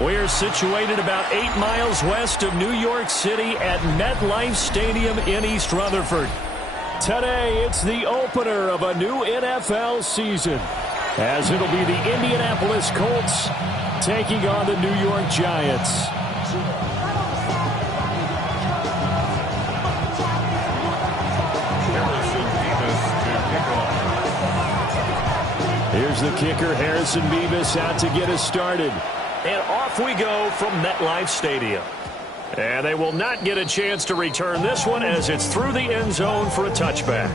We're situated about 8 miles west of New York City at MetLife Stadium in East Rutherford. Today, it's the opener of a new NFL season, as it'll be the Indianapolis Colts taking on the New York Giants. Here's the kicker, Harrison Beavis, out to get us started. And off we go from MetLife Stadium. And they will not get a chance to return this one as it's through the end zone for a touchback.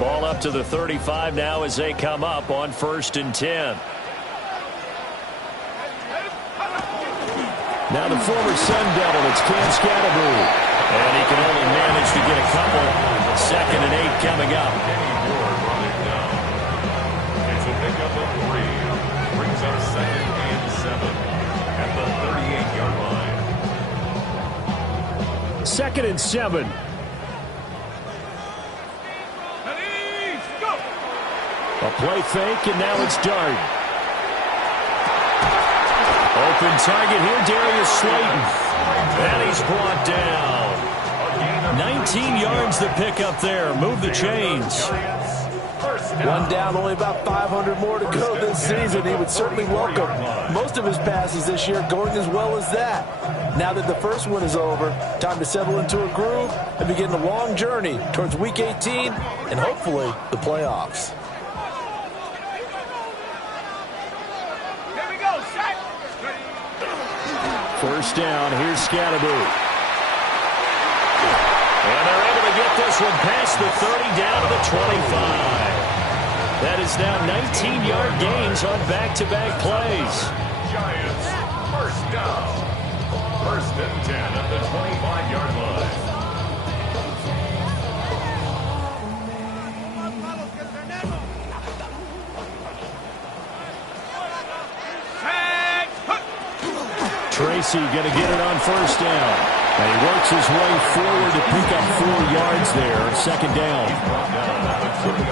Ball up to the 35 now as they come up on 1st and 10. Now the former Sun Devil, it's Cam Scatterboo. And he can only manage to get a couple. 2nd and 8 coming up. It's a pickup of 3. Brings up 2nd and 7 at the 38-yard line. 2nd and 7. A play fake, and now it's Dart. Open target here, Darius Slayton. And he's brought down. 19 yards to pick up there. Move the chains. One down, only about 500 more to go this season. He would certainly welcome most of his passes this year going as well as that. Now that the first one is over, time to settle into a groove and begin the long journey towards Week 18 and hopefully the playoffs. First down, here's Scatterboo. And they're able to get this one past the 30 down to the 25. That is now 19-yard gains on back-to-back plays. Giants, first down. 1st and 10 at the 25-yard line. Tracy going to get it on 1st down. And he works his way forward to pick up 4 yards there. 2nd down.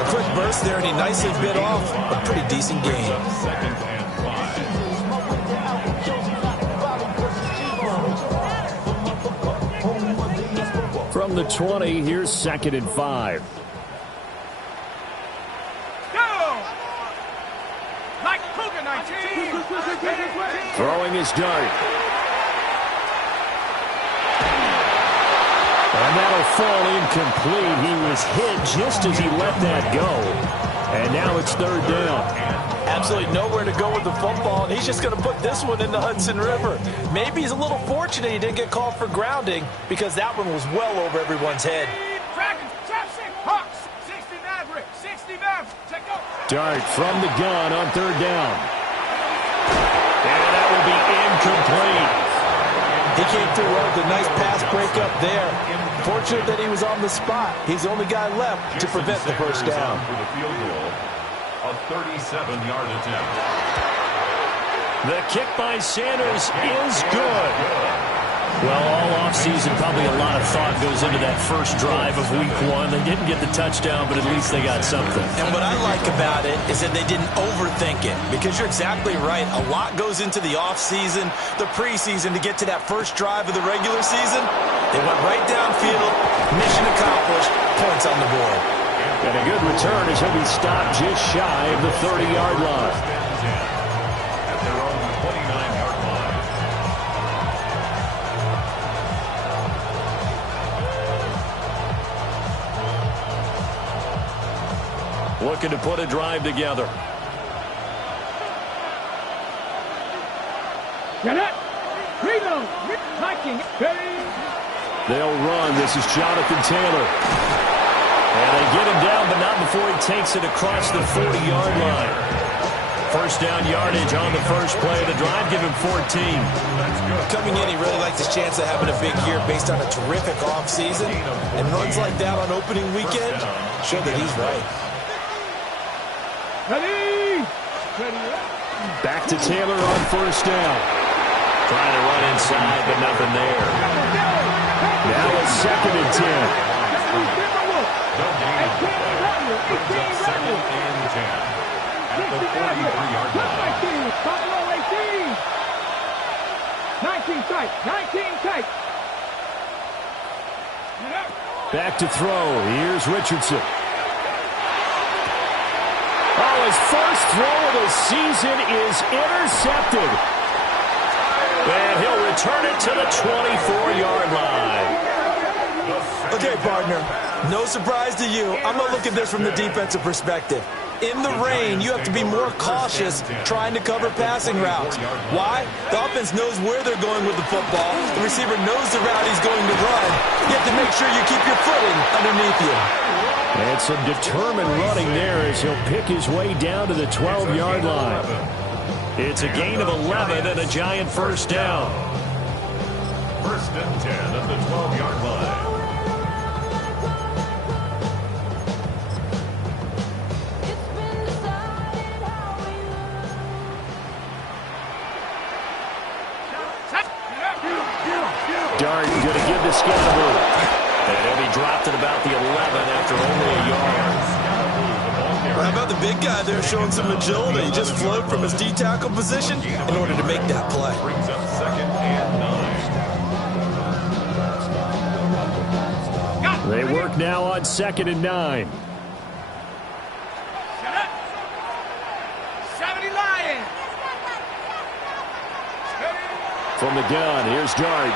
A quick burst there, and he nicely bit off a pretty decent gain. 2nd and 5. From the 20, here's 2nd and 5. Throwing his Dart. And that'll fall incomplete. He was hit just as he let that go. And now it's 3rd down. Absolutely nowhere to go with the football, and he's just going to put this one in the Hudson River. Maybe he's a little fortunate he didn't get called for grounding because that one was well over everyone's head. Dart from the gun on 3rd down. And that will be incomplete. He came through well with a nice pass breakup there. Fortunate that he was on the spot. He's the only guy left to prevent the first down. For the field goal, a 37-yard attempt. The kick by Sanders is good. Well, all offseason, probably a lot of thought goes into that first drive of Week 1. They didn't get the touchdown, but at least they got something. And what I like about it is that they didn't overthink it, because you're exactly right. A lot goes into the offseason, the preseason, to get to that first drive of the regular season. They went right downfield, mission accomplished, points on the board. And a good return as he'll be stopped just shy of the 30-yard line. At their own 29-yard line. Looking to put a drive together. They'll run. This is Jonathan Taylor. And they get him down, but not before he takes it across the 40-yard line. First down yardage on the first play of the drive. Give him 14. Coming in, he really likes his chance of having a big year based on a terrific offseason. And runs like that on opening weekend show that he's right. Back to Taylor on first down. Trying to run inside, but nothing there. Now it's 2nd and 10. Second and 10 at the 43-yard line. 19 tight. Back to throw. Here's Richardson. Oh, his first throw of the season is intercepted. And he'll return it to the 24-yard line. Okay, partner, no surprise to you. I'm going to look at this from the defensive perspective. In the rain, you have to be more cautious trying to cover passing routes. Why? The offense knows where they're going with the football. The receiver knows the route he's going to run. You have to make sure you keep your footing underneath you. And some determined running there as he'll pick his way down to the 12-yard line. It's a gain of 11 and a giant first down. 1st and 10 at the 12-yard line. Dart going to give to Scalaboo. And he'll be dropped at about the 11 after only a yard. How about the big guy there showing some agility? He just floated from his D-tackle position in order to make that play. Brings up 2nd and 9. They work now on 2nd and 9. 70 Lions. From the gun, here's Dart.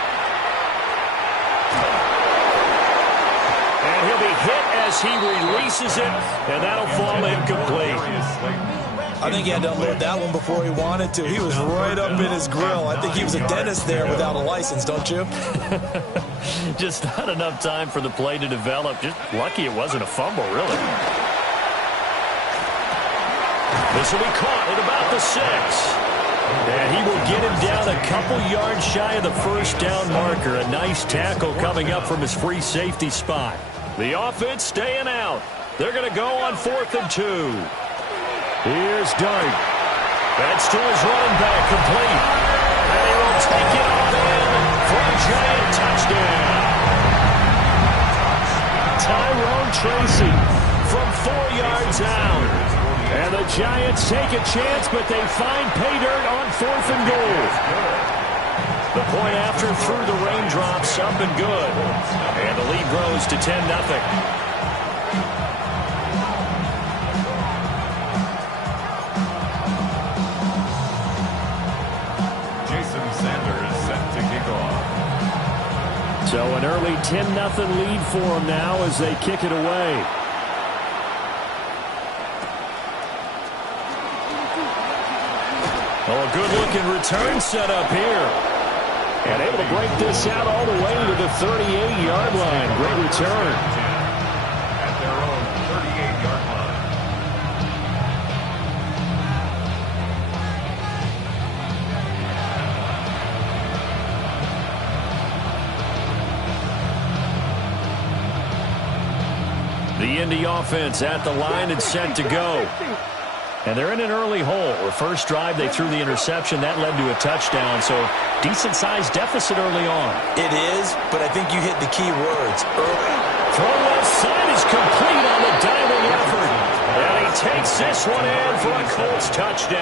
And he'll be hit as he releases it, and that'll fall incomplete. I think he had to unload that one before he wanted to. He was right up in his grill. I think he was a dentist there without a license, don't you? Just not enough time for the play to develop. Just lucky it wasn't a fumble, really. This will be caught at about the 6. And he will get him down a couple yards shy of the first down marker. A nice tackle coming up from his free safety spot. The offense staying out. They're going to go on 4th and 2. Here's Dart. That's to his running back, complete. And he will take it all in for a giant touchdown. Tyrone Tracy from 4 yards out. And the Giants take a chance, but they find pay dirt on 4th and goal. The point after through the raindrops, up and good. And the lead grows to 10-0. So an early 10-0 lead for them now as they kick it away. Oh, a good-looking return set up here. And able to break this out all the way to the 38-yard line. Great return. At their own 38-yard line. The Indy offense at the line and set to go. And they're in an early hole. The first drive, they threw the interception. That led to a touchdown, so decent-sized deficit early on. It is, but I think you hit the key words. Early. Throw left side is complete on the diving effort. And he takes this one in for a Colts touchdown.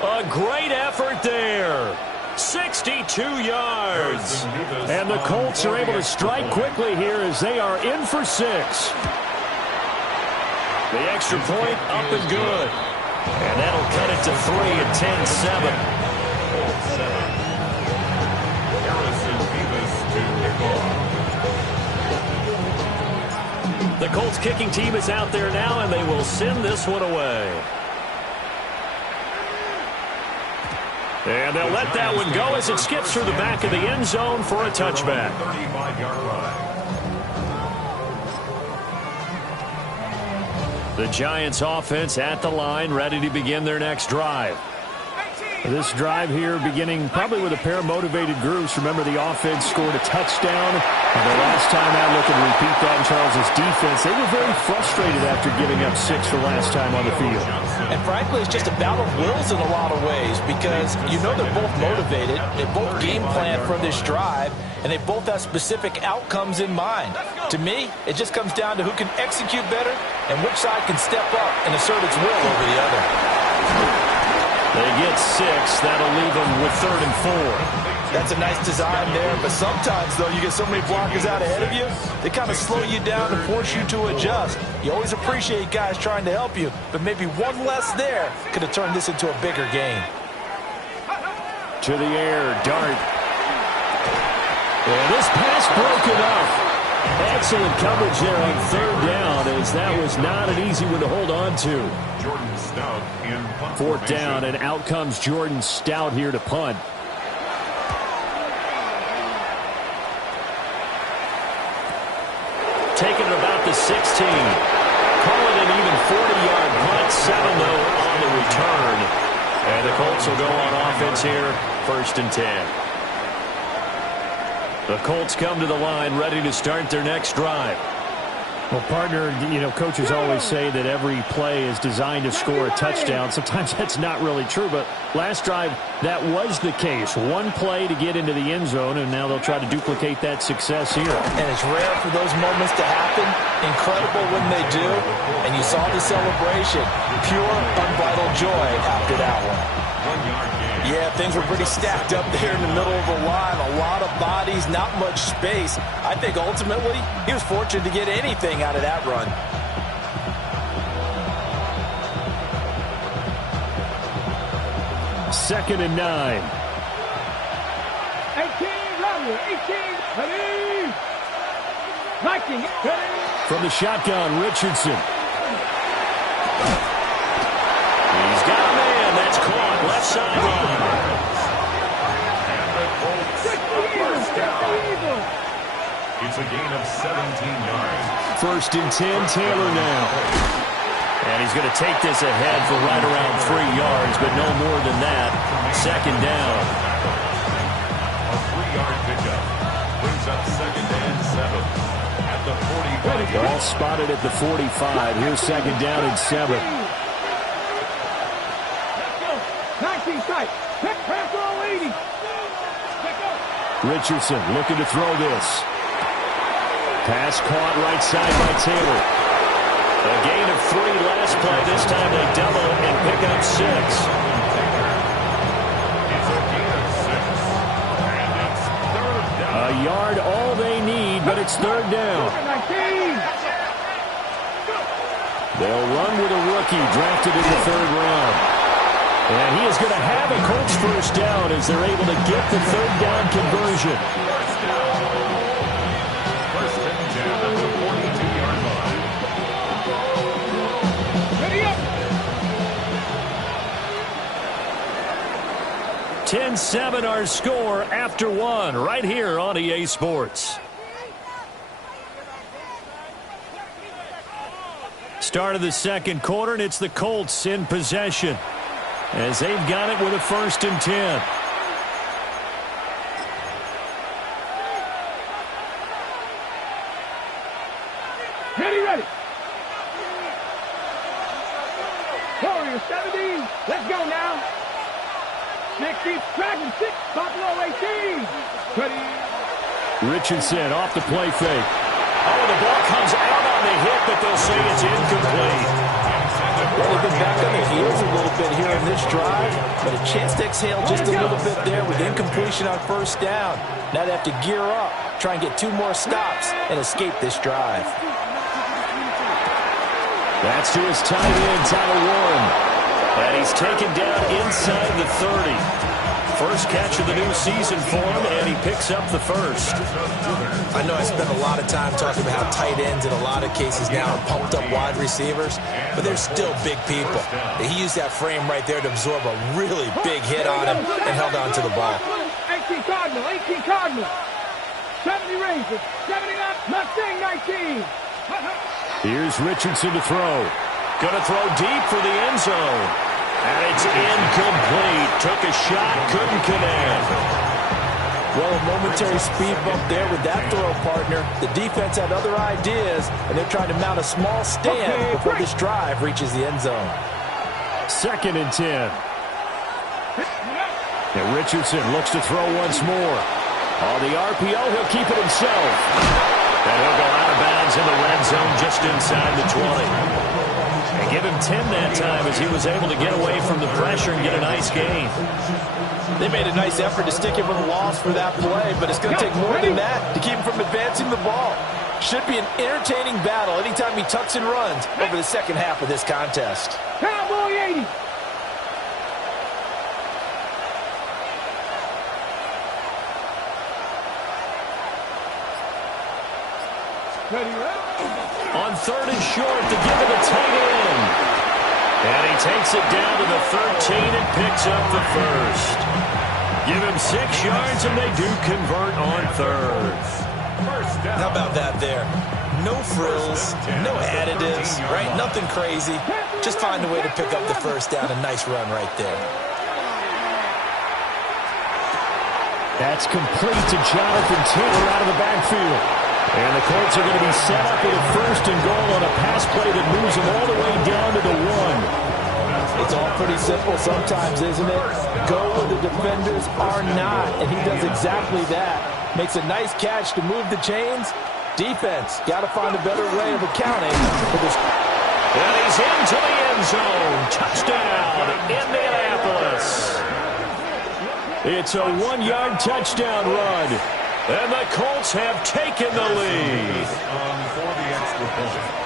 A great effort there. 62 yards. And the Colts are able to strike quickly here as they are in for 6. The extra point up and good. And that'll cut it to 3 at 10-7. The Colts kicking team is out there now, and they will send this one away. And they'll let that one go as it skips through the back of the end zone for a touchback. 35-yard line. The Giants offense at the line, ready to begin their next drive. This drive here beginning probably with a pair of motivated groups. Remember, the offense scored a touchdown And the last time out, looking to repeat that in Charles' defense, they were very frustrated after giving up 6 the last time on the field. And frankly, it's just a battle of wills in a lot of ways because you know they're both motivated, they both game plan for this drive, and they both have specific outcomes in mind. To me, it just comes down to who can execute better and which side can step up and assert its will over the other. They get 6. That'll leave them with 3rd and 4. That's a nice design there, but sometimes, though, you get so many blockers out ahead of you, they kind of slow you down and force you to adjust. You always appreciate guys trying to help you, but maybe one less there could have turned this into a bigger game. To the air, Dart. And this pass broken up. Excellent coverage there on 3rd down, as that was not an easy one to hold on to. Jordan Stout in punt 4th down, formation. and out comes Jordan Stout here to punt. Taking it about the 16. Call it an even 40-yard punt. 7-0 on the return. And the Colts will go on offense here. 1st and 10. The Colts come to the line ready to start their next drive. Well, partner, you know, coaches always say that every play is designed to score a touchdown. Sometimes that's not really true, but last drive, that was the case. One play to get into the end zone, and now they'll try to duplicate that success here. And it's rare for those moments to happen. Incredible when they do. And you saw the celebration. Pure, unbridled joy after that one. 1 yard gain. Yeah, things were pretty stacked up there in the middle of the line. A lot of bodies, not much space. I think ultimately he was fortunate to get anything out of that run. Second and 9. 18, Romney, 18, ready. 19, ready. From the shotgun, Richardson. He's got a man. That's caught. Left sideline. And the Colts first down. It's a gain of 17 yards. 1st and 10, Taylor now. And he's going to take this ahead for right around 3 yards, but no more than that. 2nd down. A 3-yard pickup brings up 2nd and 7 at the 45. Ball spotted at the 45. Here's 2nd down and 7. 19 tight. Pass all 80. Richardson looking to throw this. Pass caught right side by Taylor. A gain of 3 last play. This time they double and pick up 6. It's a gain of 6. And it's 3rd down. A yard all they need, but it's 3rd down. 19. They'll run with a rookie drafted in the 3rd round. And he is going to have a Colts first down as they're able to get the 3rd down conversion. First down. 1st and 10 at the 42-yard line. Ready up. 10-7 our score after 1 right here on EA Sports. Start of the 2nd quarter, and it's the Colts in possession as they've got it with a 1st and 10. Ready. Warriors 17. Let's go now. 60, Dragon 6, Buffalo 18. Ready. Richardson off the play fake. Oh, the ball comes out on the hit, but they'll say it's incomplete. Well, they've been back on the heels a little bit here in this drive, but a chance to exhale just a little bit there with incompletion on 1st down. Now they have to gear up, try and get 2 more stops, and escape this drive. That's to his tight end, Tyler Warren. And he's taken down inside the 30. First catch of the new season for him, and he picks up the 1st. I know I spent a lot of time talking about how tight ends in a lot of cases now are pumped up wide receivers, but they're still big people. He used that frame right there to absorb a really big hit on him and held on to the ball. 18 Cardinal. 70 Rangers. 79 Mustang 19. Here's Richardson to throw. Going to throw deep for the end zone. And it's incomplete. Took a shot, couldn't connect. Well, a momentary speed bump there with that throw, partner. The defense had other ideas, and they're trying to mount a small stand before this drive reaches the end zone. 2nd and 10. And Richardson looks to throw once more. On the RPO, he'll keep it himself. And he'll go out of bounds in the red zone just inside the 20. And give him 10 that time as he was able to get away from the pressure and get a nice gain. They made a nice effort to stick him with a loss for that play, but it's going to take more than that to keep him from advancing the ball. Should be an entertaining battle anytime he tucks and runs over the second half of this contest. Cowboy 80. On 3rd and short to give it a tight end. And he takes it down to the 13 and picks up the first. Give him 6 yards, and they do convert on 3rd. How about that there? No frills, no additives, right? Nothing crazy. Just find a way to pick up the first down. A nice run right there. That's complete to Jonathan Taylor out of the backfield. And the Colts are going to be set up with a 1st and goal on a pass play that moves them all the way down to the 1. It's all pretty simple sometimes, isn't it? Go where the defenders are not, and he does exactly that. Makes a nice catch to move the chains. Defense, got to find a better way of accounting for this. And he's into the end zone. Touchdown, Indianapolis. It's a 1-yard touchdown run. And the Colts have taken the lead. For the extra point.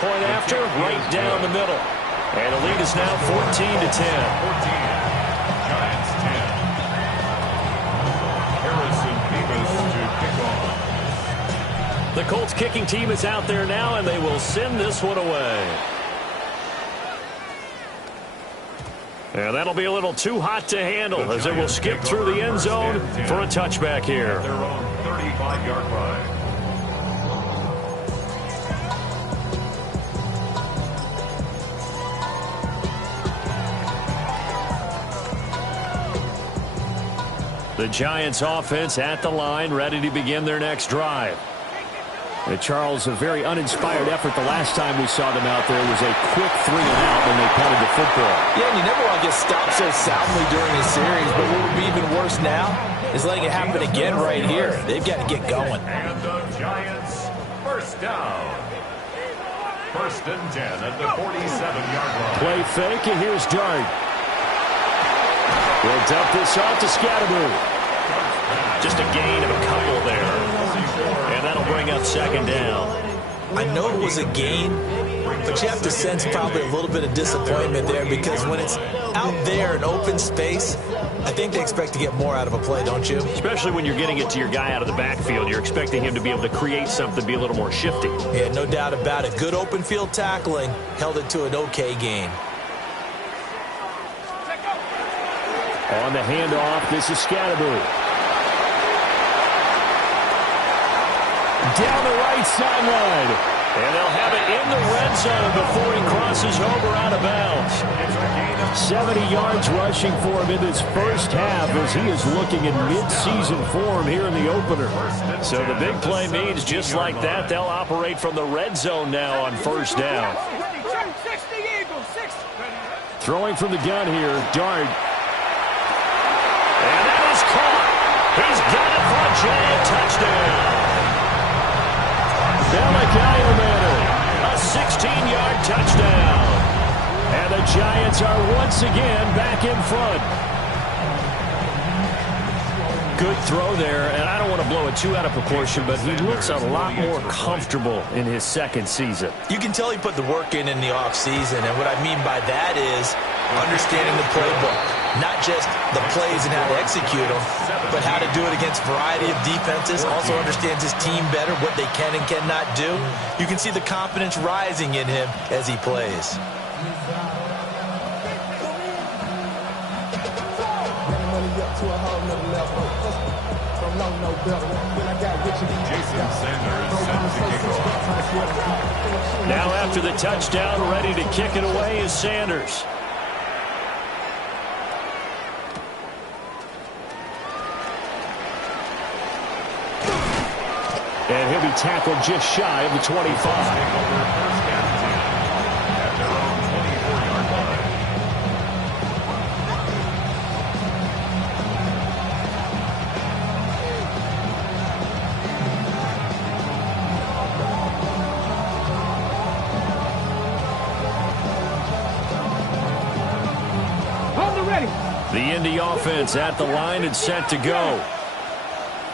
Point after, right down the middle. And the lead is now 14-10. 14. Giants 10. Harrison Davis to kick off. The Colts kicking team is out there now, and they will send this one away. And that'll be a little too hot to handle as it will skip through the end zone for a touchback here. Their own 35-yard line. The Giants offense at the line, ready to begin their next drive. And Charles, a very uninspired effort the last time we saw them out there was a quick 3-and-out when they punted the football. Yeah, and you never want to get stopped so soundly during a series, but what would be even worse now is letting it happen again right here. They've got to get going. And the Giants, 1st down. 1st and 10 at the 47-yard line. Play fake, and here's Dart. We'll dump this off to Scatterboo. Just a gain of a couple there. And that'll bring up 2nd down. I know it was a gain, but you have to sense probably a little bit of disappointment there because when it's out there in open space, I think they expect to get more out of a play, don't you? Especially when you're getting it to your guy out of the backfield. You're expecting him to be able to create something, be a little more shifty. Yeah, no doubt about it. Good open field tackling held it to an okay gain. On the handoff, this is Scatterboo. Down the right sideline. And they'll have it in the red zone before he crosses over out of bounds. 70 yards rushing for him in this first half as he is looking in mid-season form here in the opener. So the big play means just like that, they'll operate from the red zone now on 1st down. Throwing from the gun here, Dart. And that is caught. He's got it for a giant touchdown. A 16-yard touchdown. And the Giants are once again back in front. Good throw there, and I don't want to blow it too out of proportion, but he looks a lot more comfortable in his 2nd season. You can tell he put the work in the offseason, and what I mean by that is understanding the playbook. Not just the plays and how to execute them, but how to do it against a variety of defenses. Also understands his team better, what they can and cannot do. You can see the confidence rising in him as he plays. Jason Sanders set to kick off. Now after the touchdown, ready to kick it away is Sanders. And he'll be tackled just shy of the 25. The Indy offense at the line and set to go.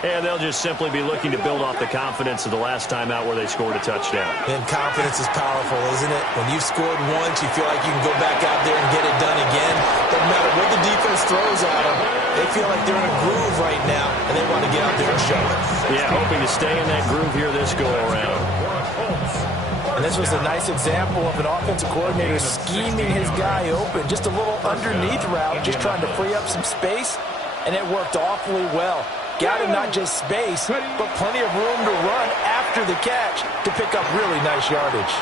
And they'll just simply be looking to build off the confidence of the last time out where they scored a touchdown. And confidence is powerful, isn't it? When you've scored once, you feel like you can go back out there and get it done again. Doesn't matter what the defense throws at them. They feel like they're in a groove right now, and they want to get out there and show it. Yeah, hoping to stay in that groove here this go-around. And this was a nice example of an offensive coordinator scheming his guy open. Just a little underneath route, just trying to free up some space, and it worked awfully well. Got him not just space, but plenty of room to run after the catch to pick up really nice yardage.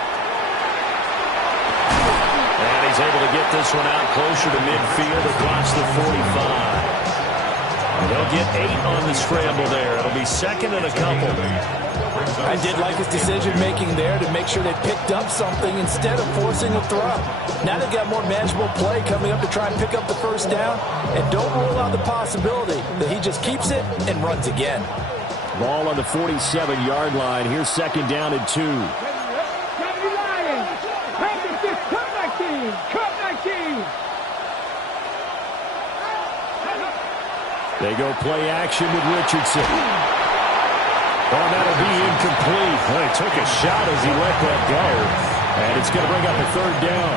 And he's able to get this one out closer to midfield across the 45. They'll get 8 on the scramble there. It'll be second and a couple. I did like his decision-making there to make sure they picked up something instead of forcing a throw. Now they've got more manageable play coming up to try and pick up the first down. And don't rule out the possibility that he just keeps it and runs again. Ball on the 47-yard line. Here's second down and 2. They go play action with Richardson. Oh, that'll be incomplete. Well, he took a shot as he let that go. And it's going to bring up a third down.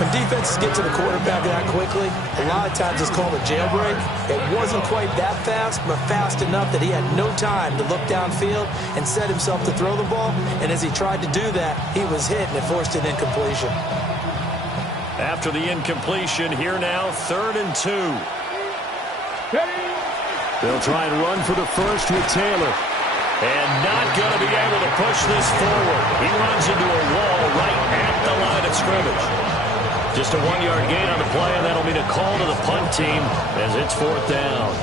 When defenses get to the quarterback that quickly, a lot of times it's called a jailbreak. It wasn't quite that fast, but fast enough that he had no time to look downfield and set himself to throw the ball. And as he tried to do that, he was hit and it forced an incompletion. After the incompletion, here now, 3rd and 2. They'll try and run for the first with Taylor. And not going to be able to push this forward. He runs into a wall right at the line of scrimmage. Just a 1-yard gain on the play, and that'll mean a call to the punt team as it's 4th down.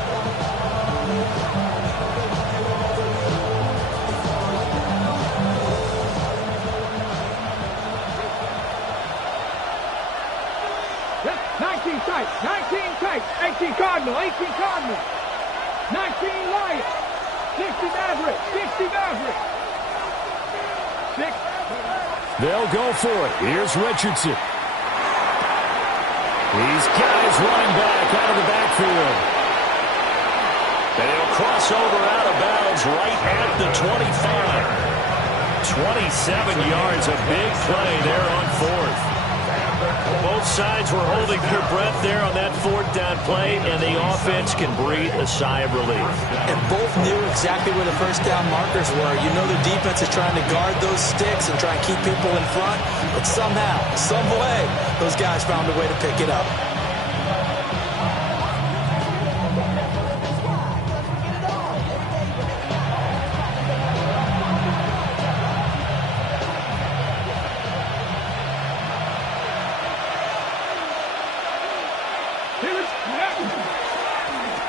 That's 19 tight, 18 Cardinal, 18 Cardinal, 19 Lions. 60 Maverick, 60 Maverick. 6. They'll go for it. Here's Richardson. These guys running back out of the backfield. And he'll cross over out of bounds right at the 25. 27 yards, a big play there on 4th. Both sides were holding their breath there on that 4th down play, and the offense can breathe a sigh of relief. And both knew exactly where the first down markers were. You know the defense is trying to guard those sticks and try and keep people in front, but somehow, some way, those guys found a way to pick it up.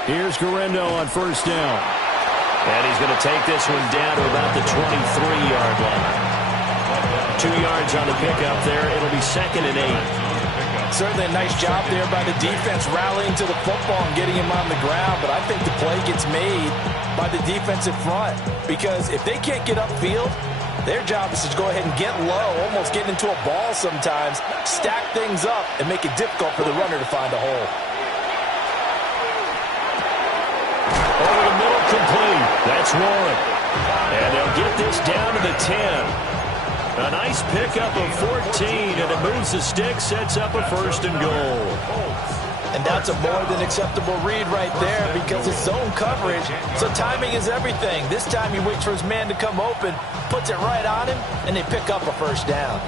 Here's Garendo on first down. And he's going to take this one down to about the 23-yard line. 2 yards on the pickup there. It'll be 2nd and 8. Certainly a nice job there by the defense rallying to the football and getting him on the ground. But I think the play gets made by the defensive front. Because if they can't get upfield, their job is to go ahead and get low, almost get into a ball sometimes, stack things up, and make it difficult for the runner to find a hole. Over the middle, complete. That's Warren. And they'll get this down to the 10. A nice pickup of 14, and it moves the stick, sets up a 1st and goal. And that's a more than acceptable read right there because it's zone coverage, so timing is everything. This time he waits for his man to come open, puts it right on him, and they pick up a 1st down.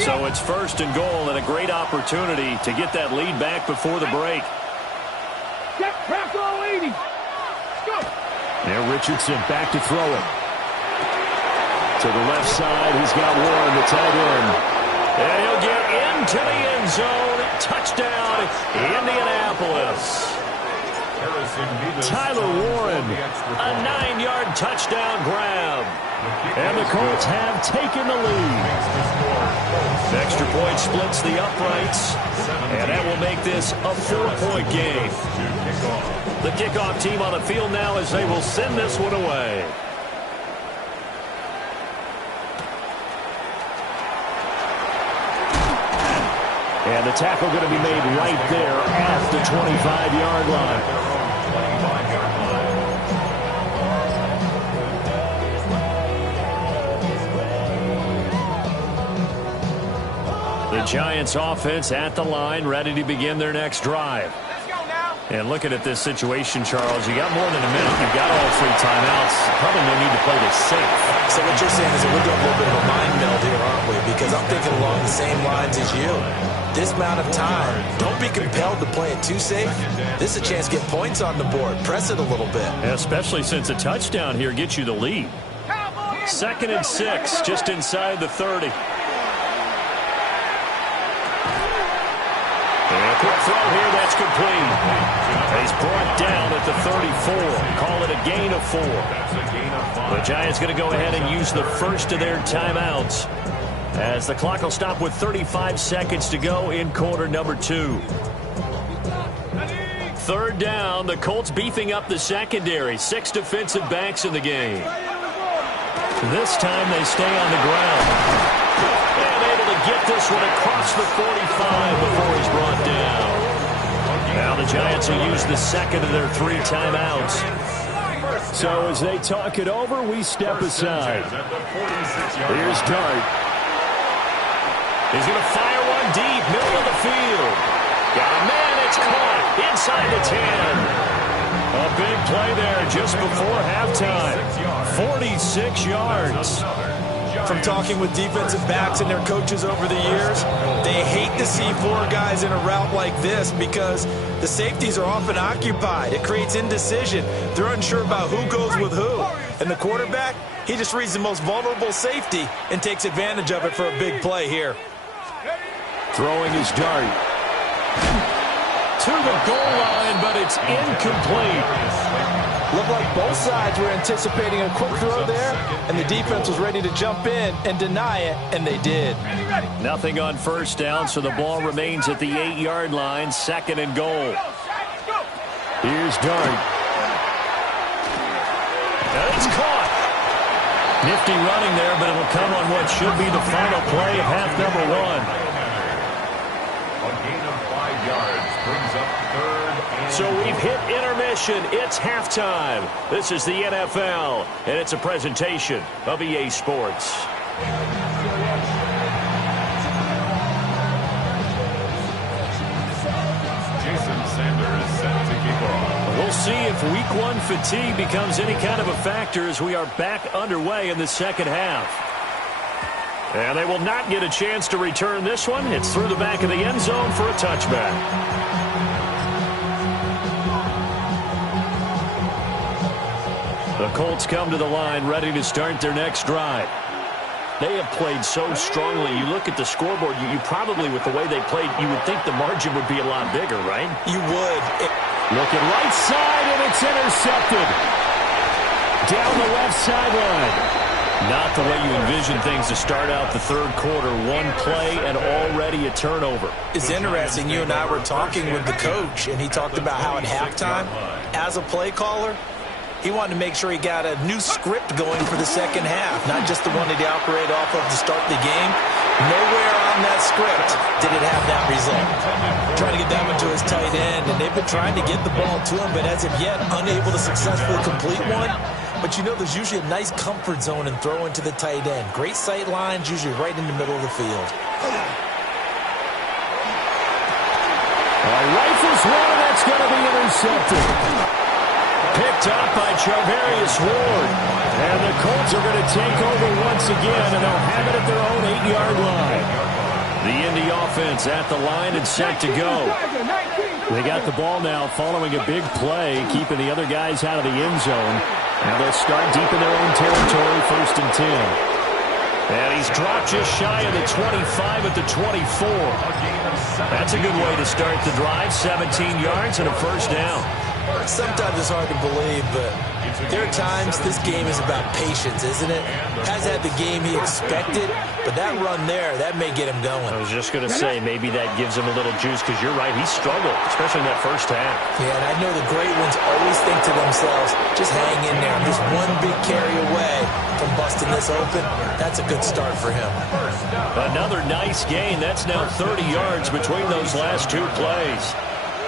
So it's 1st and goal and a great opportunity to get that lead back before the break. Get Crackle 80. There, Richardson back to throw it. To the left side, he's got Warren, the tight end. And he'll get into the end zone. Touchdown, Indianapolis. Tyler Warren, a 9-yard touchdown grab. And the Colts have taken the lead. Extra point splits the uprights. And that will make this a 4-point game. The kickoff team on the field now as they will send this one away. And the tackle going to be made right there at the 25-yard line. The Giants offense at the line, ready to begin their next drive. And looking at this situation, Charles, you got more than a minute. You've got all 3 timeouts. Probably no need to play this safe. So what you're saying is that we're doing a little bit of a mind meld here, aren't we? Because I'm thinking along the same lines as you. This amount of time, don't be compelled to play it too safe. This is a chance to get points on the board. Press it a little bit. Especially since a touchdown here gets you the lead. 2nd and 6, just inside the 30. Quick throw here, that's complete. He's brought down at the 34. Call it a gain of 4. The Giants going to go ahead and use the first of their timeouts as the clock will stop with 35 seconds to go in quarter number 2. 3rd down, the Colts beefing up the secondary. 6 defensive backs in the game. This time they stay on the ground. Get this one across the 45 before he's brought down. Now the Giants will use the 2nd of their 3 timeouts. So as they talk it over, we step aside. Here's Dart. He's going to fire one deep, middle of the field. Got a man, it's caught inside the 10. A big play there just before halftime. 46 yards. From talking with defensive backs and their coaches over the years, they hate to see 4 guys in a route like this because the safeties are often occupied. It creates indecision. They're unsure about who goes with who. And the quarterback, he just reads the most vulnerable safety and takes advantage of it for a big play here. Throwing his Dart. To the goal line, but it's incomplete. Looked like both sides were anticipating a quick throw there, and the defense was ready to jump in and deny it, and they did. Nothing on 1st down, so the ball remains at the 8-yard line, 2nd and goal. Here's Dart. And it's caught. Nifty running there, but it'll come on what should be the final play of half number 1. A gain of 5 yards brings up 3rd. So we've hit intermission. It's halftime. This is the NFL, and it's a presentation of EA Sports. Jason Sanders set to kick off. We'll see if week 1 fatigue becomes any kind of a factor as we are back underway in the 2nd half. And they will not get a chance to return this one. It's through the back of the end zone for a touchback. The Colts come to the line ready to start their next drive. They have played so strongly. You look at the scoreboard, you probably, with the way they played, you would think the margin would be a lot bigger, right? You would. Look at right side, and it's intercepted. Down the left sideline. Not the way you envision things to start out the 3rd quarter. 1 play and already a turnover. It's interesting. You and I were talking with the coach, and he talked about how at halftime, as a play caller, he wanted to make sure he got a new script going for the 2nd half, not just the one that he operated off of to start the game. Nowhere on that script did it have that result. Trying to get that one to his tight end, and they've been trying to get the ball to him, but as of yet, unable to successfully complete one. But you know, there's usually a nice comfort zone in throwing to the tight end. Great sight lines, usually right in the middle of the field. Rifles one, and that's going to be intercepted. Picked up by Charvarius Ward. And the Colts are going to take over once again, and they'll have it at their own 8-yard line. The Indy offense at the line and set to go. They got the ball now following a big play, keeping the other guys out of the end zone. Now they'll start deep in their own territory, 1st and 10. And he's dropped just shy of the 25 at the 24. That's a good way to start the drive. 17 yards and a 1st down. Sometimes it's hard to believe, but there are times this game is about patience, isn't it? Has had the game he expected, but that run there, that may get him going. I was just going to say, maybe that gives him a little juice, because you're right, he struggled, especially in that 1st half. Yeah, and I know the great ones always think to themselves, just hang in there. I'm just one big carry away from busting this open. That's a good start for him. Another nice gain. That's now 30 yards between those last 2 plays.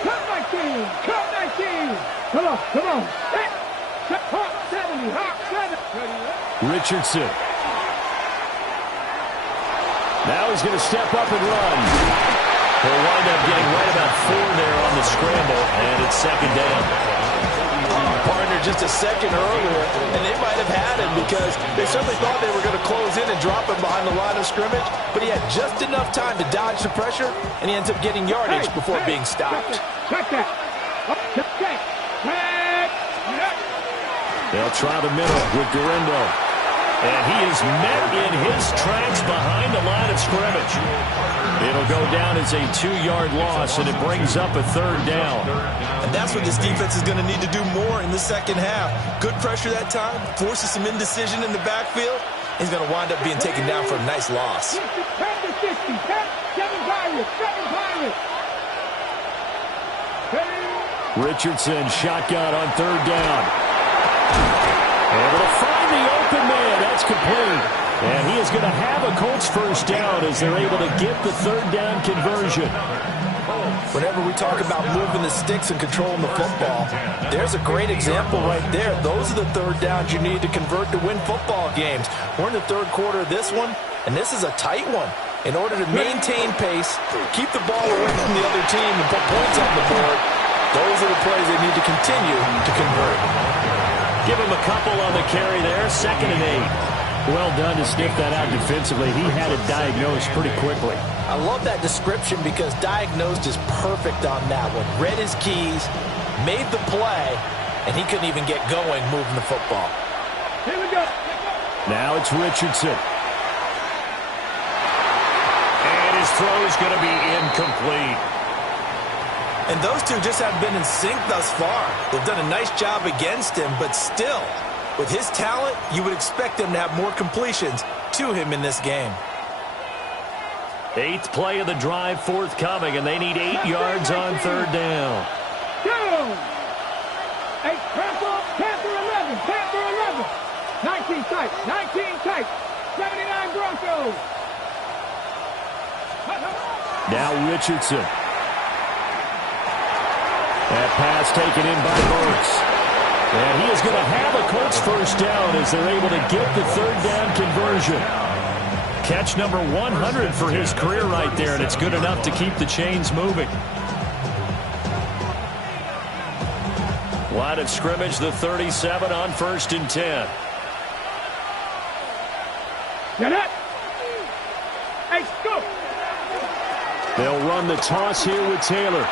Cut 19! Cut 19! Come on, come on. Hey, hot 70, hot 70. Richardson. Now he's going to step up and run. He'll wind up getting right about 4 there on the scramble, and it's 2nd down. Partner just a second earlier, and they might have had him because they certainly thought they were going to close in and drop him behind the line of scrimmage, but he had just enough time to dodge the pressure, and he ends up getting yardage before being stopped. Check that. They'll try the middle with Garindo. And he is met in his tracks behind the line of scrimmage. It'll go down as a 2-yard loss, and it brings up a 3rd down. And that's what this defense is going to need to do more in the 2nd half. Good pressure that time, forces some indecision in the backfield. He's going to wind up being taken down for a nice loss. 10 to 60, 7 Pirates, 7 Pirates. Richardson, shotgun on 3rd down. Able to find the open man. That's complete. And he is going to have a Colts 1st down as they're able to get the 3rd down conversion. Whenever we talk about moving the sticks and controlling the football, there's a great example right there. Those are the 3rd downs you need to convert to win football games. We're in the 3rd quarter of this one, and this is a tight one. In order to maintain pace, keep the ball away from the other team, and put points on the board, those are the plays they need to continue to convert. Give him a couple on the carry there. 2nd and 8. Well done to sniff that out defensively. He had it diagnosed pretty quickly. I love that description because diagnosed is perfect on that one. Read his keys, made the play, and he couldn't even get going moving the football. Here we go. Now it's Richardson. And his throw is going to be incomplete. And those two just haven't been in sync thus far. They've done a nice job against him, but still, with his talent, you would expect them to have more completions to him in this game. 8th play of the drive forthcoming, and they need 8 yards on 3rd down. Down. 8, Panther 11, Panther 11. 19 tight, 19 tight. 79 Broncos. Now Richardson. That pass taken in by Burks. And he is going to have a Colts 1st down as they're able to get the 3rd down conversion. Catch number 100 for his career right there, and it's good enough to keep the chains moving. Line of scrimmage, the 37 on 1st and 10. Get it. Hey, go. They'll run the toss here with Taylor.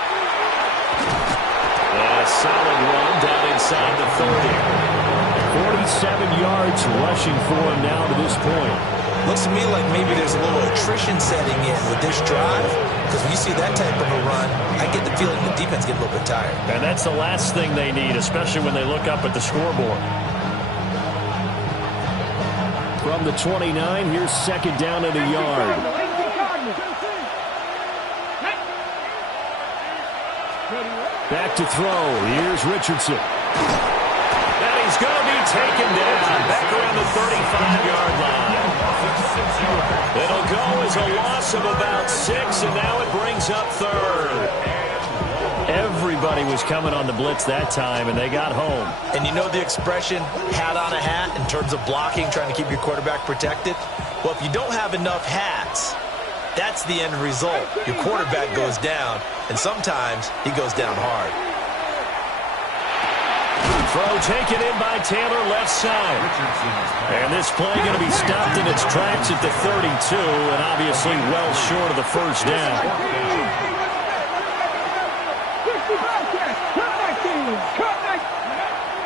And a solid run down inside the 30. 47 yards rushing for him now to this point. Looks to me like maybe there's a little attrition setting in with this drive, because when you see that type of a run, I get the feeling the defense gets a little bit tired. And that's the last thing they need, especially when they look up at the scoreboard. From the 29, here's 2nd down and a yard. Back to throw. Here's Richardson. And he's going to be taken down back around the 35-yard line. It'll go as a loss of about 6, and now it brings up 3rd. Everybody was coming on the blitz that time, and they got home. And you know the expression, hat on a hat, in terms of blocking, trying to keep your quarterback protected? Well, if you don't have enough hats, that's the end result. Your quarterback goes down, and sometimes he goes down hard. Throw taken in by Taylor, left side. And this play going to be stopped in its tracks at the 32, and obviously well short of the 1st down.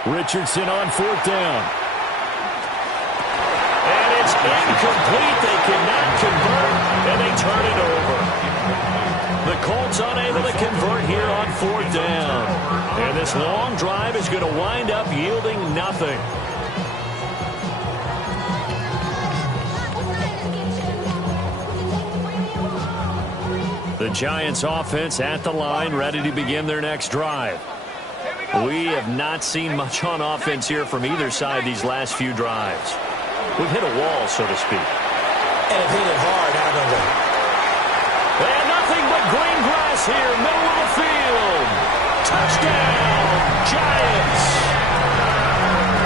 Richardson on 4th down. And it's incomplete. They cannot convert, and they turn it over. The Colts unable to convert here on 4th down. And this long drive is going to wind up yielding nothing. The Giants offense at the line, ready to begin their next drive. We have not seen much on offense here from either side these last few drives. We've hit a wall, so to speak. And have hit it hard, haven't we? And nothing but green grass here, middle of the field. Touchdown, Giants.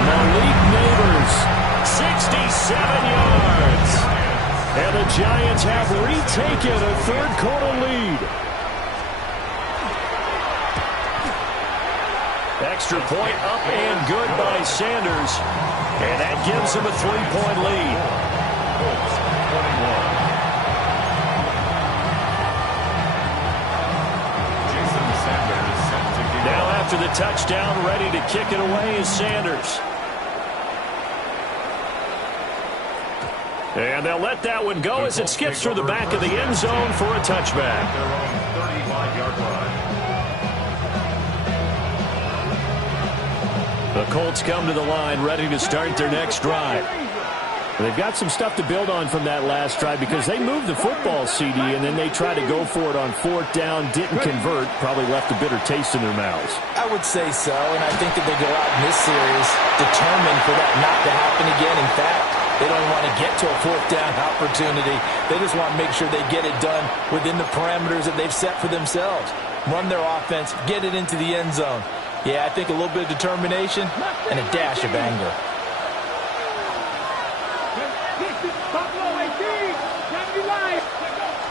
Malik Neighbors, 67 yards. And the Giants have retaken a third-quarter lead. Extra point up and good by Sanders. And that gives him a 3-point lead. Now after the touchdown, ready to kick it away is Sanders. And they'll let that one go as it skips through the back of the end zone for a touchback. The Colts come to the line ready to start their next drive. They've got some stuff to build on from that last drive because they moved the football, CD, and then they tried to go for it on 4th down, didn't convert, probably left a bitter taste in their mouths. I would say so, and I think that they go out in this series determined for that not to happen again. In fact, they don't want to get to a 4th down opportunity. They just want to make sure they get it done within the parameters that they've set for themselves. Run their offense, get it into the end zone. Yeah, I think a little bit of determination and a dash of anger.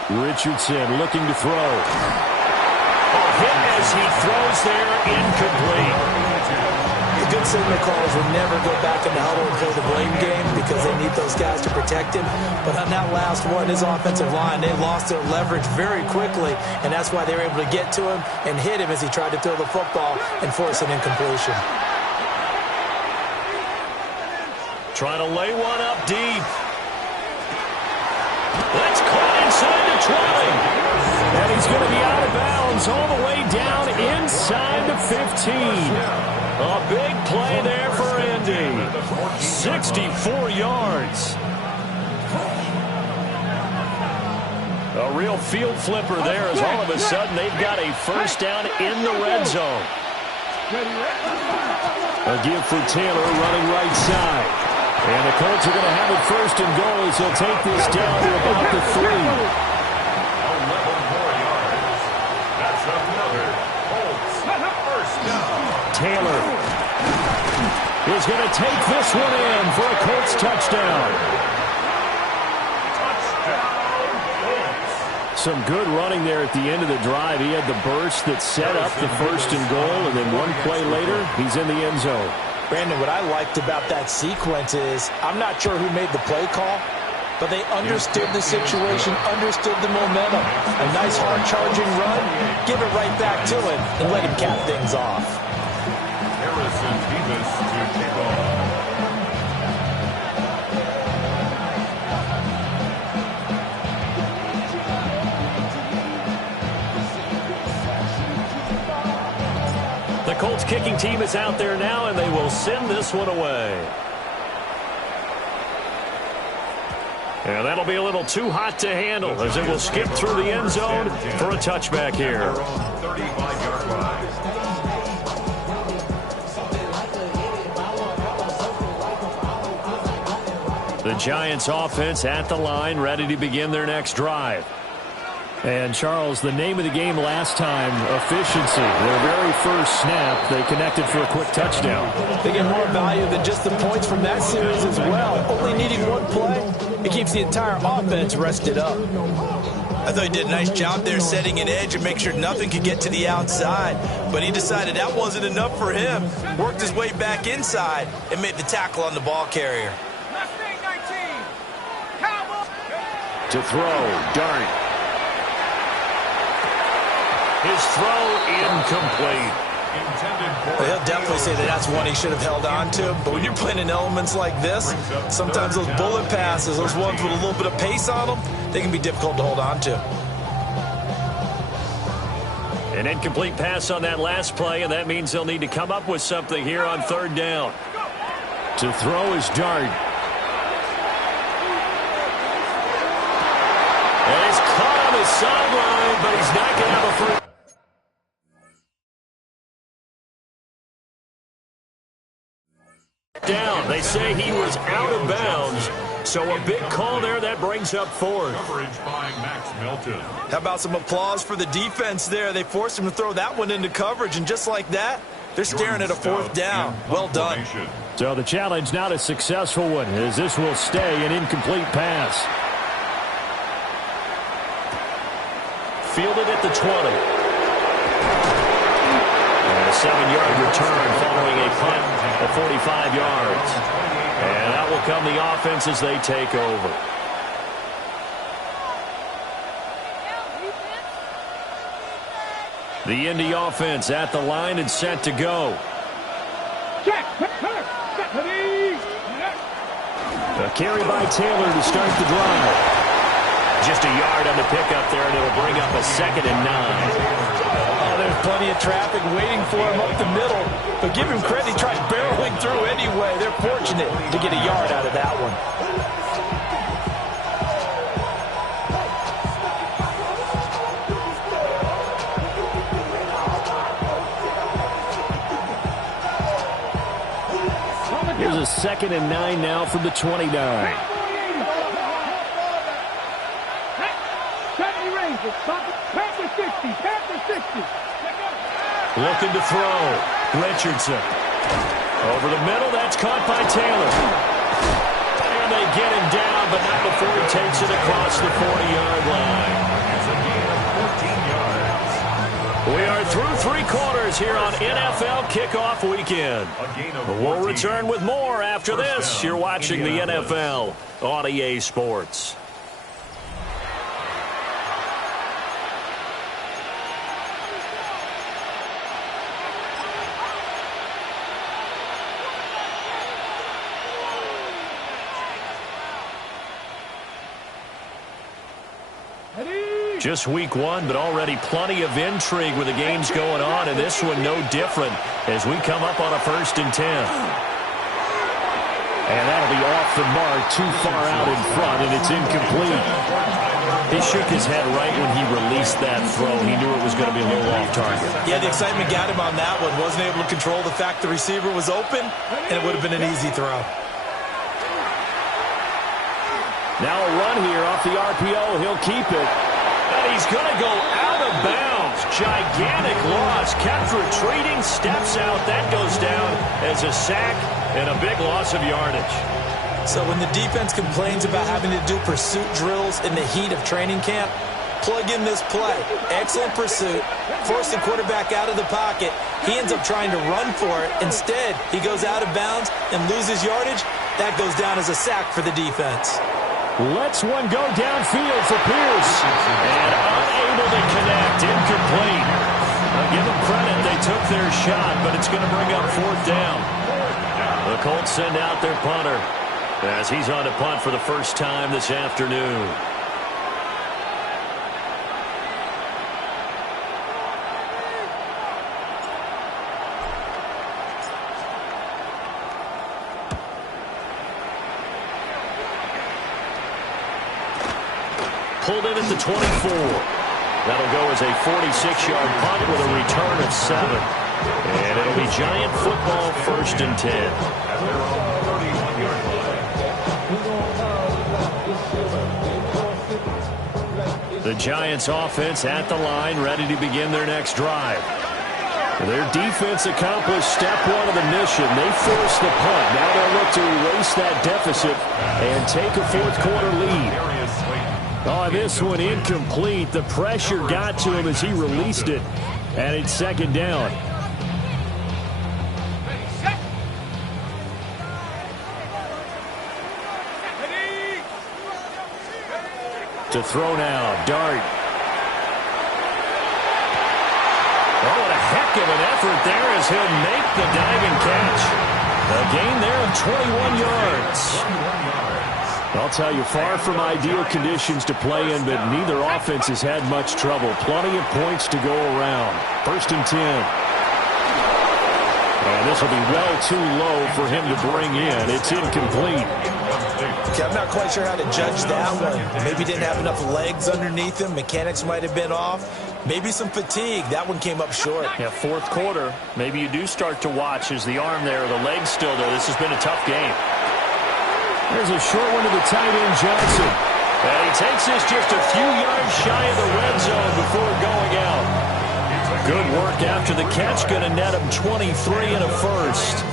Richardson looking to throw. A hit as he throws there, incomplete. The good signal callers will never go back in the huddle and play the blame game because they need those guys to protect him. But on that last one, his offensive line, they lost their leverage very quickly, and that's why they were able to get to him and hit him as he tried to throw the football and force an incompletion. Trying to lay one up deep. That's caught inside the 20. And he's going to be out of bounds all the way down inside the 15. A big play there for Indy. 64 yards. A real field flipper there as all of a sudden they've got a first down in the red zone. A give for Taylor running right side. And the Colts are going to have it first and goal as they'll take this down to about the 3. 11 more yards. That's another Colts first down. Taylor is going to take this one in for a Colts touchdown. Some good running there at the end of the drive. He had the burst that set up the first and goal, and then one play later, he's in the end zone. Brandon, what I liked about that sequence is I'm not sure who made the play call, but they understood the situation, understood the momentum. A nice hard-charging run, give it right back to him, and let him cap things off. Harrison Davis to kick off. The Colts kicking team is out there now, and they will send this one away. And that'll be a little too hot to handle as it will skip through the end zone for a touchback here. 35-yard line. The Giants offense at the line, ready to begin their next drive. And, Charles, the name of the game last time, efficiency. Their very first snap, they connected for a quick touchdown. They get more value than just the points from that series as well. Only needing one play, it keeps the entire offense rested up. I thought he did a nice job there setting an edge and make sure nothing could get to the outside. But he decided that wasn't enough for him. Worked his way back inside and made the tackle on the ball carrier. To throw, Darn. His throw incomplete. Well, he'll definitely say that that's one he should have held on to. But when you're playing in elements like this, sometimes those bullet passes, those ones with a little bit of pace on them, they can be difficult to hold on to. An incomplete pass on that last play, and that means they'll need to come up with something here on third down. To throw is Dart. And he's caught on the sideline, but he's not going to have a first. Down. They say he was out of bounds. So a big call there. That brings up fourth. Coverage by Max Melton. How about some applause for the defense there? They forced him to throw that one into coverage, and just like that, they're staring at a fourth down. Well done. So the challenge not a successful one, as this will stay an incomplete pass. Fielded at the 20. And a 7-yard return following a punt of 45 yards. And that will come the offense as they take over. The Indy offense at the line and set to go. A carry by Taylor to start the drive. Just a yard on the pickup there, and it'll bring up a 2nd and 9. Oh, there's plenty of traffic waiting for him up the middle. But give him credit, he tried barreling through anyway. They're fortunate to get a yard out of that one. Here's a 2nd and 9 now from the 29. Looking to throw. Richardson. Over the middle, that's caught by Taylor. And they get him down, but not before he takes it across the 40-yard line. It's a gain of 14 yards. We are through 3 quarters here on NFL Kickoff Weekend. We'll return with more after this. You're watching the NFL on EA Sports. Just week 1, but already plenty of intrigue with the games going on, and this one no different as we come up on a 1st and 10. And that'll be off the mark, too far out in front, and it's incomplete. He shook his head right when he released that throw. He knew it was going to be a little off target. Yeah, the excitement got him on that one. Wasn't able to control the fact the receiver was open, and it would have been an easy throw. Now a run here off the RPO. He'll keep it. And he's going to go out of bounds. Gigantic loss. Kept retreating. Steps out. That goes down as a sack and a big loss of yardage. So when the defense complains about having to do pursuit drills in the heat of training camp, plug in this play. Excellent pursuit. Force the quarterback out of the pocket. He ends up trying to run for it. Instead, he goes out of bounds and loses yardage. That goes down as a sack for the defense. Lets one go downfield for Pierce. And unable to connect. Incomplete. I'll give them credit. They took their shot, but it's going to bring up 4th down. The Colts send out their punter as he's on to punt for the first time this afternoon. Pulled in at the 24. That'll go as a 46-yard punt with a return of 7. And it'll be Giant football 1st and 10. The Giants offense at the line, ready to begin their next drive. Their defense accomplished step 1 of the mission. They forced the punt. Now they'll look to erase that deficit and take a 4th quarter lead. Oh, this one incomplete. The pressure got to him as he released it, and it's 2nd down. To throw now, Dart. Oh, what a heck of an effort there as he'll make the diving catch. A gain there of 21 yards. I'll tell you, far from ideal conditions to play in, but neither offense has had much trouble. Plenty of points to go around. 1st and 10. And this will be well too low for him to bring in. It's incomplete. Okay, I'm not quite sure how to judge that one. Maybe didn't have enough legs underneath him. Mechanics might have been off. Maybe some fatigue. That one came up short. Yeah, 4th quarter. Maybe you do start to watch as the arm there, the leg's still there. This has been a tough game. There's a short one to the tight end, Johnson. And he takes this just a few yards shy of the red zone before going out. Good work after the catch. Going to net him 23 and a first.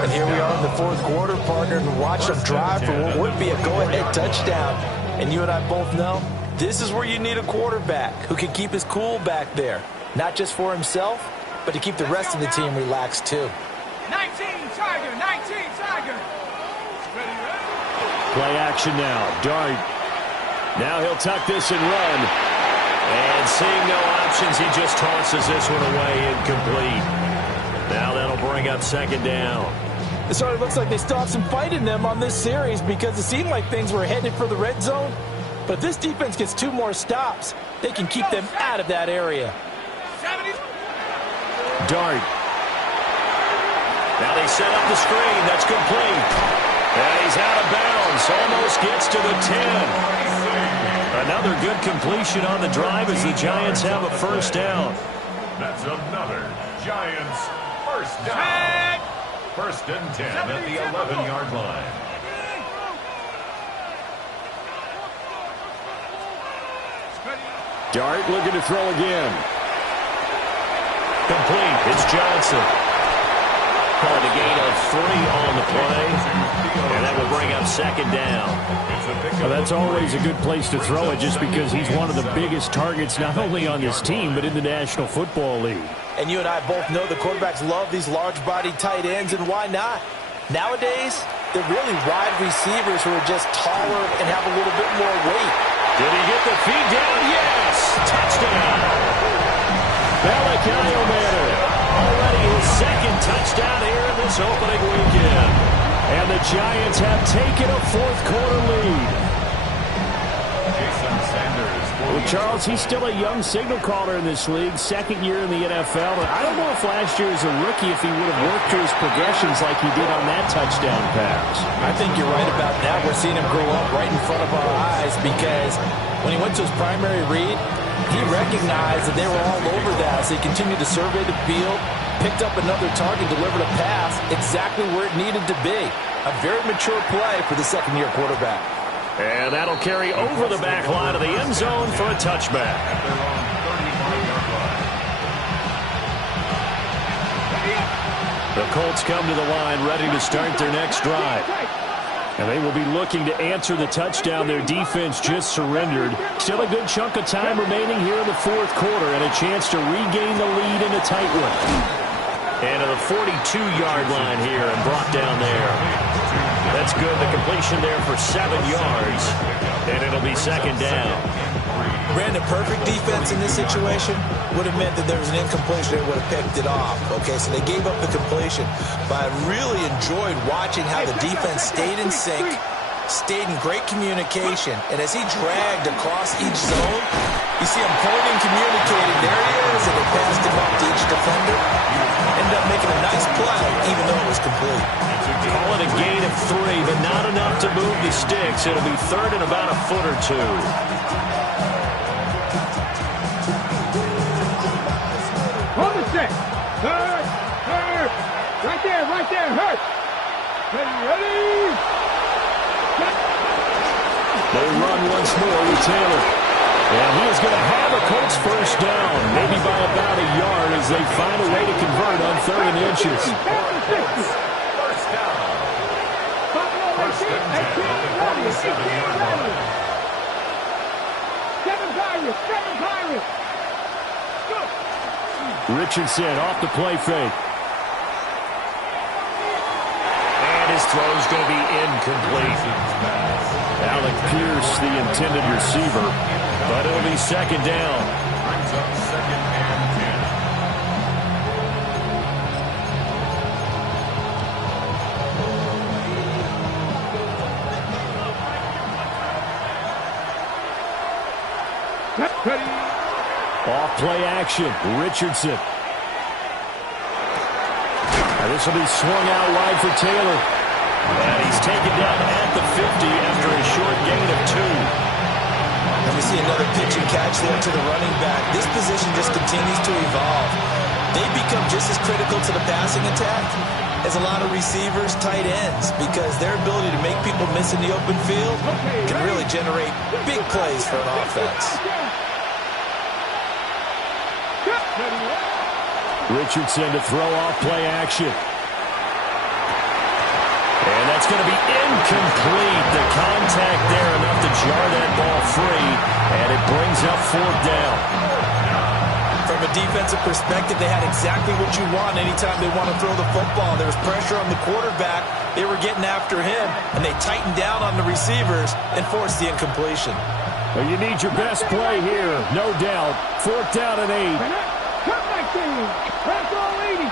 And here we are in the 4th quarter, partner, and watch them drive for what would be a go-ahead touchdown. And you and I both know this is where you need a quarterback who can keep his cool back there. Not just for himself, but to keep the rest of the team relaxed too. 19 Tiger, 19 Tiger. Play action now. Dart. Now he'll tuck this and run. And seeing no options, he just tosses this one away incomplete. Now that'll bring up 2nd down. It sort of looks like they still have some fight in them on this series because it seemed like things were headed for the red zone. But if this defense gets 2 more stops, they can keep them out of that area. Dart. Now they set up the screen. That's complete. And he's out of bounds. Almost gets to the 10. Another good completion on the drive as the Giants have a 1st down. That's another Giants 1st down. 1st and 10 at the 11-yard line. Dart looking to throw again. Complete. It's Johnson. Called a gain of 3 on the play. And that will bring up 2nd down. Well, that's always a good place to throw it just because he's one of the biggest targets not only on this team but in the National Football League. And you and I both know the quarterbacks love these large-bodied tight ends, and why not? Nowadays, they're really wide receivers who are just taller and have a little bit more weight. Did he get the feed down? Yes! Touchdown! Malachi Manor. Already his 2nd touchdown here in this opening weekend. And the Giants have taken a 4th quarter lead. Jason Sanders. Well, Charles, he's still a young signal caller in this league, 2nd year in the NFL. And I don't know if last year as a rookie if he would have worked through his progressions like he did on that touchdown pass. I think you're right about that. We're seeing him grow up right in front of our eyes because when he went to his primary read, he recognized that they were all over that as he continued to survey the field, picked up another target, delivered a pass exactly where it needed to be. A very mature play for the 2nd-year quarterback. And that'll carry over the back line of the end zone for a touchback. The Colts come to the line ready to start their next drive. And they will be looking to answer the touchdown their defense just surrendered. Still a good chunk of time remaining here in the 4th quarter and a chance to regain the lead in a tight one. And to the 42-yard line here and brought down there. That's good. The completion there for 7 yards. And it'll be 2nd down. Brandon, perfect defense in this situation would have meant that there was an incompletion. They would have picked it off. Okay, so they gave up the completion. But I really enjoyed watching how the defense stayed in sync, stayed in great communication. And as he dragged across each zone, you see him pointing, communicating. There he is, and they passed him up to each defender. Ended up making a nice play, even though it was complete. Call it a gain of 3, but not enough to move the sticks. It'll be 3rd and about a foot or 2. Hold the set. Hurt. Hurt. Right there. Hurt. Ready. They run once more with Taylor. And he is going to have a Colts 1st down, maybe by about a yard as they find a way to convert on 3rd and inches. 1st down. 1st and 10 at the 47-yard line. 7 Pirates. Go. Richardson off the play fake. And his throw's going to be incomplete. Alec Pierce, the intended receiver, but it'll be 2nd down. Brings up 2nd and 10. Off play action. Richardson. Now this will be swung out wide for Taylor. And he's taken down at the 50 after a short gain of 2. And we see another pitch and catch there to the running back. This position just continues to evolve. They become just as critical to the passing attack as a lot of receivers, tight ends, because their ability to make people miss in the open field can really generate big plays for an offense. Richardson to throw off play action. And that's going to be incomplete. The contact there enough to jar that ball free, and it brings up 4th down. From a defensive perspective, they had exactly what you want anytime they want to throw the football. There was pressure on the quarterback. They were getting after him, and they tightened down on the receivers and forced the incompletion. Well, you need your best play here, no doubt. 4th down and 8. Cut back team. That's all 80.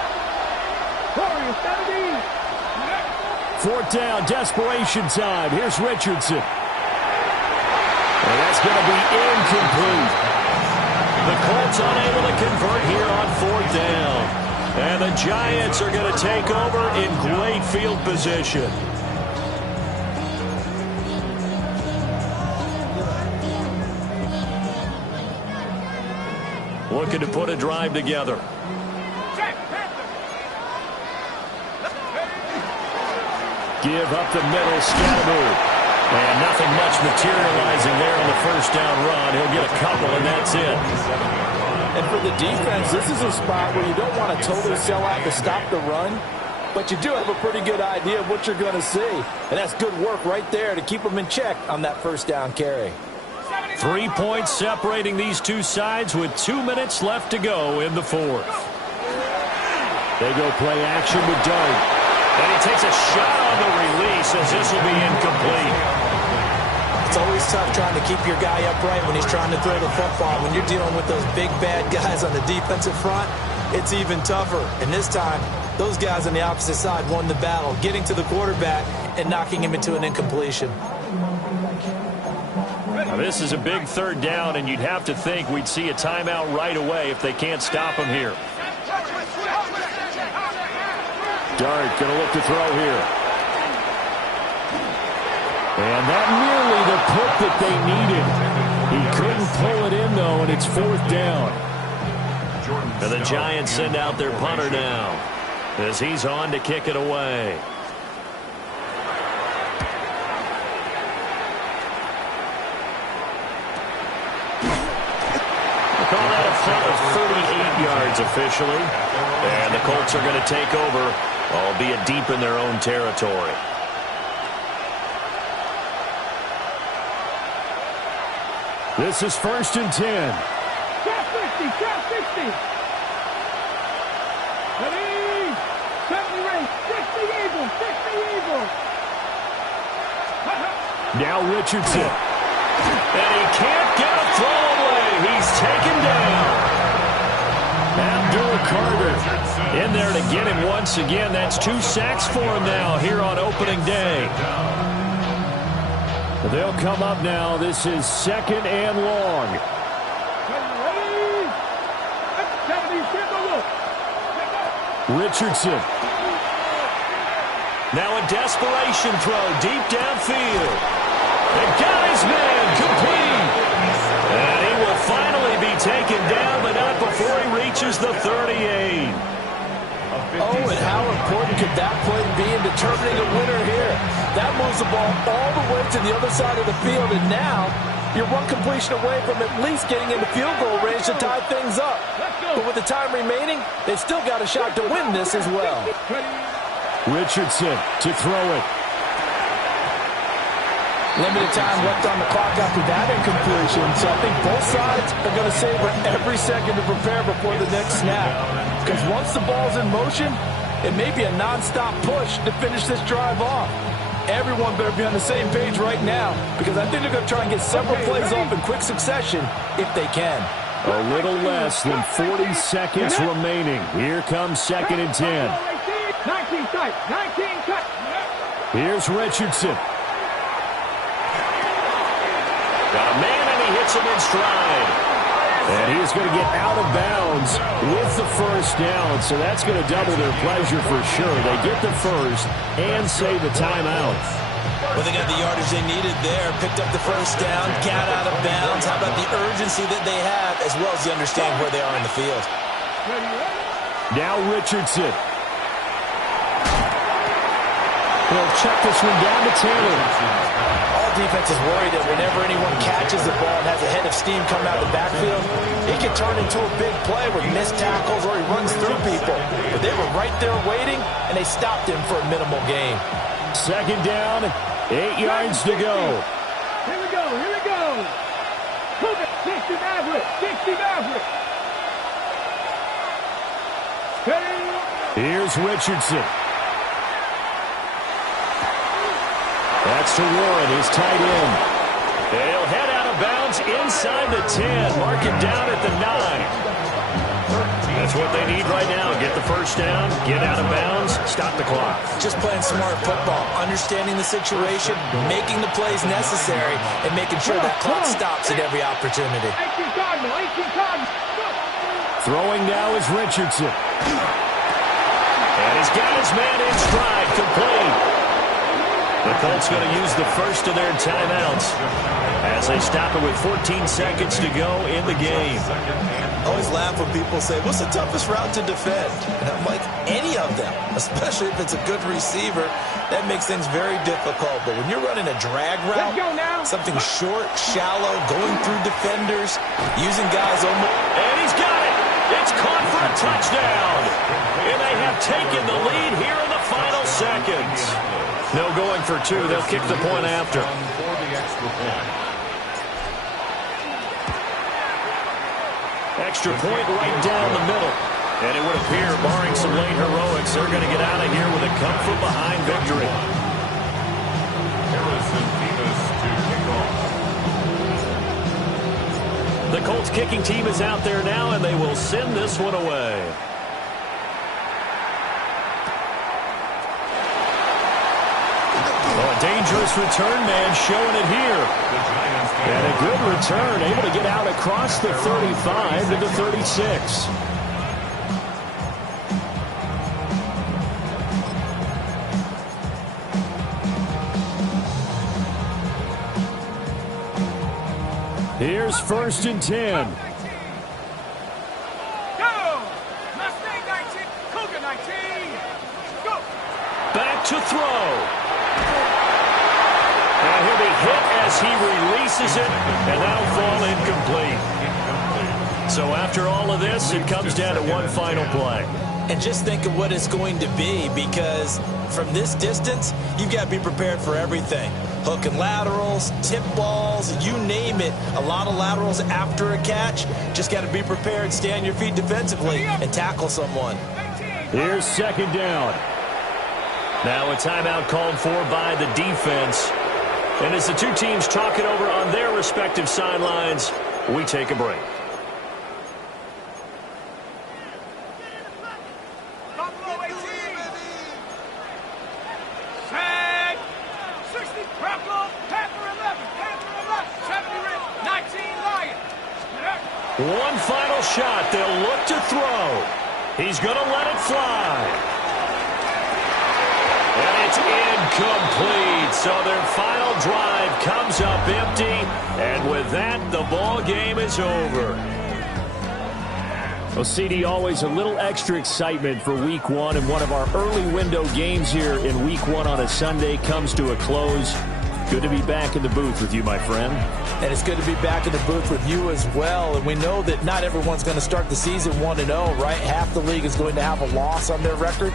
Warriors 17. 4th down, desperation time. Here's Richardson. And that's going to be incomplete. The Colts unable to convert here on 4th down. And the Giants are going to take over in great field position. Looking to put a drive together. Give up the middle, Scattermove. And nothing much materializing there on the 1st down run. He'll get a couple, and that's it. And for the defense, this is a spot where you don't want to totally sell out to stop the run, but you do have a pretty good idea of what you're going to see. And that's good work right there to keep them in check on that 1st down carry. 3 points separating these two sides with 2 minutes left to go in the 4th. They go play action with Dart. And he takes a shot on the release as this will be incomplete. It's always tough trying to keep your guy upright when he's trying to throw the football. When you're dealing with those big, bad guys on the defensive front, it's even tougher. And this time, those guys on the opposite side won the battle, getting to the quarterback and knocking him into an incompletion. Now, this is a big 3rd down, and you'd have to think we'd see a timeout right away if they can't stop him here. Dart going to look to throw here. And that nearly the put that they needed. He couldn't pull it in, though, and it's 4th down. And the Giants send out their punter now as he's on to kick it away. Call that a punt of 38 yards officially. And the Colts are going to take over, albeit deep in their own territory. This is 1st and 10. Shot 60, shot 60. 70 range, 60 Eagles, 60 Eagles. Now Richardson. And he can't get a throw away. He's taken down. Abdul Carter in there to get him once again. That's 2 sacks for him now here on opening day. They'll come up now. This is 2nd and long. Richardson. Now a desperation throw deep downfield. And got his man complete. And he will finally be taken down, but not before he reaches the 38. Oh, and how important could that play be in determining a winner here? That moves the ball all the way to the other side of the field, and now you're one completion away from at least getting into field goal range to tie things up. But with the time remaining, they've still got a shot to win this as well. Richardson to throw it. Limited time left on the clock after that incompletion, so I think both sides are going to savor every second to prepare before the next snap. Because once the ball's in motion, it may be a nonstop push to finish this drive off. Everyone better be on the same page right now, because I think they're going to try and get several plays off in quick succession if they can. A little less than 40 seconds remaining. Here comes 2nd and 10. 19 tight, 19 cut. Here's Richardson. Got a man, and he hits gets him in stride. And he is going to get out of bounds with the first down, so that's going to double their pleasure for sure. They get the first and save the timeout. Well, they got the yardage they needed there, picked up the first down, got out of bounds. How about the urgency that they have, as well as the understanding where they are in the field? Now Richardson. He'll check this one down to Taylor. All defenses worry that whenever anyone catches the ball and has a head of steam coming out of the backfield, it can turn into a big play with missed tackles or he runs through people. But they were right there waiting, and they stopped him for a minimal gain. Second down, 8 yards to go. Here we go, here we go. 60 Maverick, 60 Maverick. Here's Richardson. That's to Warren, his tight end. He'll head out of bounds inside the 10. Mark it down at the 9. That's what they need right now. Get the first down, get out of bounds, stop the clock. Just playing smart football, understanding the situation, making the plays necessary, and making sure that clock stops at every opportunity. 18 Cardinal, 18 Cardinal. Throwing now is Richardson. And he's got his man in stride, complete. The Colts going to use the first of their timeouts as they stop it with 14 seconds to go in the game. I always laugh when people say, what's the toughest route to defend? And I'm like, any of them, especially if it's a good receiver. That makes things very difficult. But when you're running a drag route, something short, shallow, going through defenders, using guys almost... And he's got it! It's caught for a touchdown! And they have taken the lead here in the final seconds. No going for two. They'll kick the point after. For the extra point. Extra point right down the middle. And it would appear, barring some late heroics, they're going to get out of here with a come-from-behind victory. Harrison Davis to kick off. The Colts kicking team is out there now, and they will send this one away. Oh, a dangerous return man showing it here. And a good return, able to get out across the 35 to the 36. Here's 1st and 10. Back to throw. And he'll be hit as he releases it, and that'll fall incomplete. So after all of this, it comes down to one final play. And just think of what it's going to be, because from this distance, you've got to be prepared for everything. Hook and laterals, tip balls, you name it. A lot of laterals after a catch. Just got to be prepared, stay on your feet defensively, and tackle someone. Here's 2nd down. Now a timeout called for by the defense. And as the two teams talk it over on their respective sidelines, we take a break. One final shot. They'll look to throw. He's going to let it fly. And it's incomplete. So their final drive comes up empty. And with that, the ball game is over. Well, CD, always a little extra excitement for Week 1. And one of our early window games here in Week 1 on a Sunday comes to a close. Good to be back in the booth with you, my friend. And it's good to be back in the booth with you as well. And we know that not everyone's going to start the season 1-0, right? Half the league is going to have a loss on their record.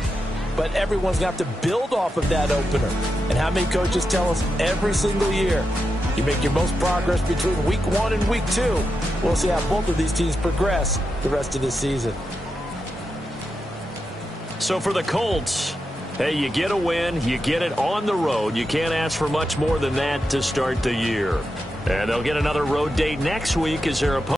But everyone's going to have to build off of that opener. And how many coaches tell us every single year, you make your most progress between Week 1 and Week 2. We'll see how both of these teams progress the rest of this season. So for the Colts, hey, you get a win, you get it on the road. You can't ask for much more than that to start the year. And they'll get another road date next week as their opponent.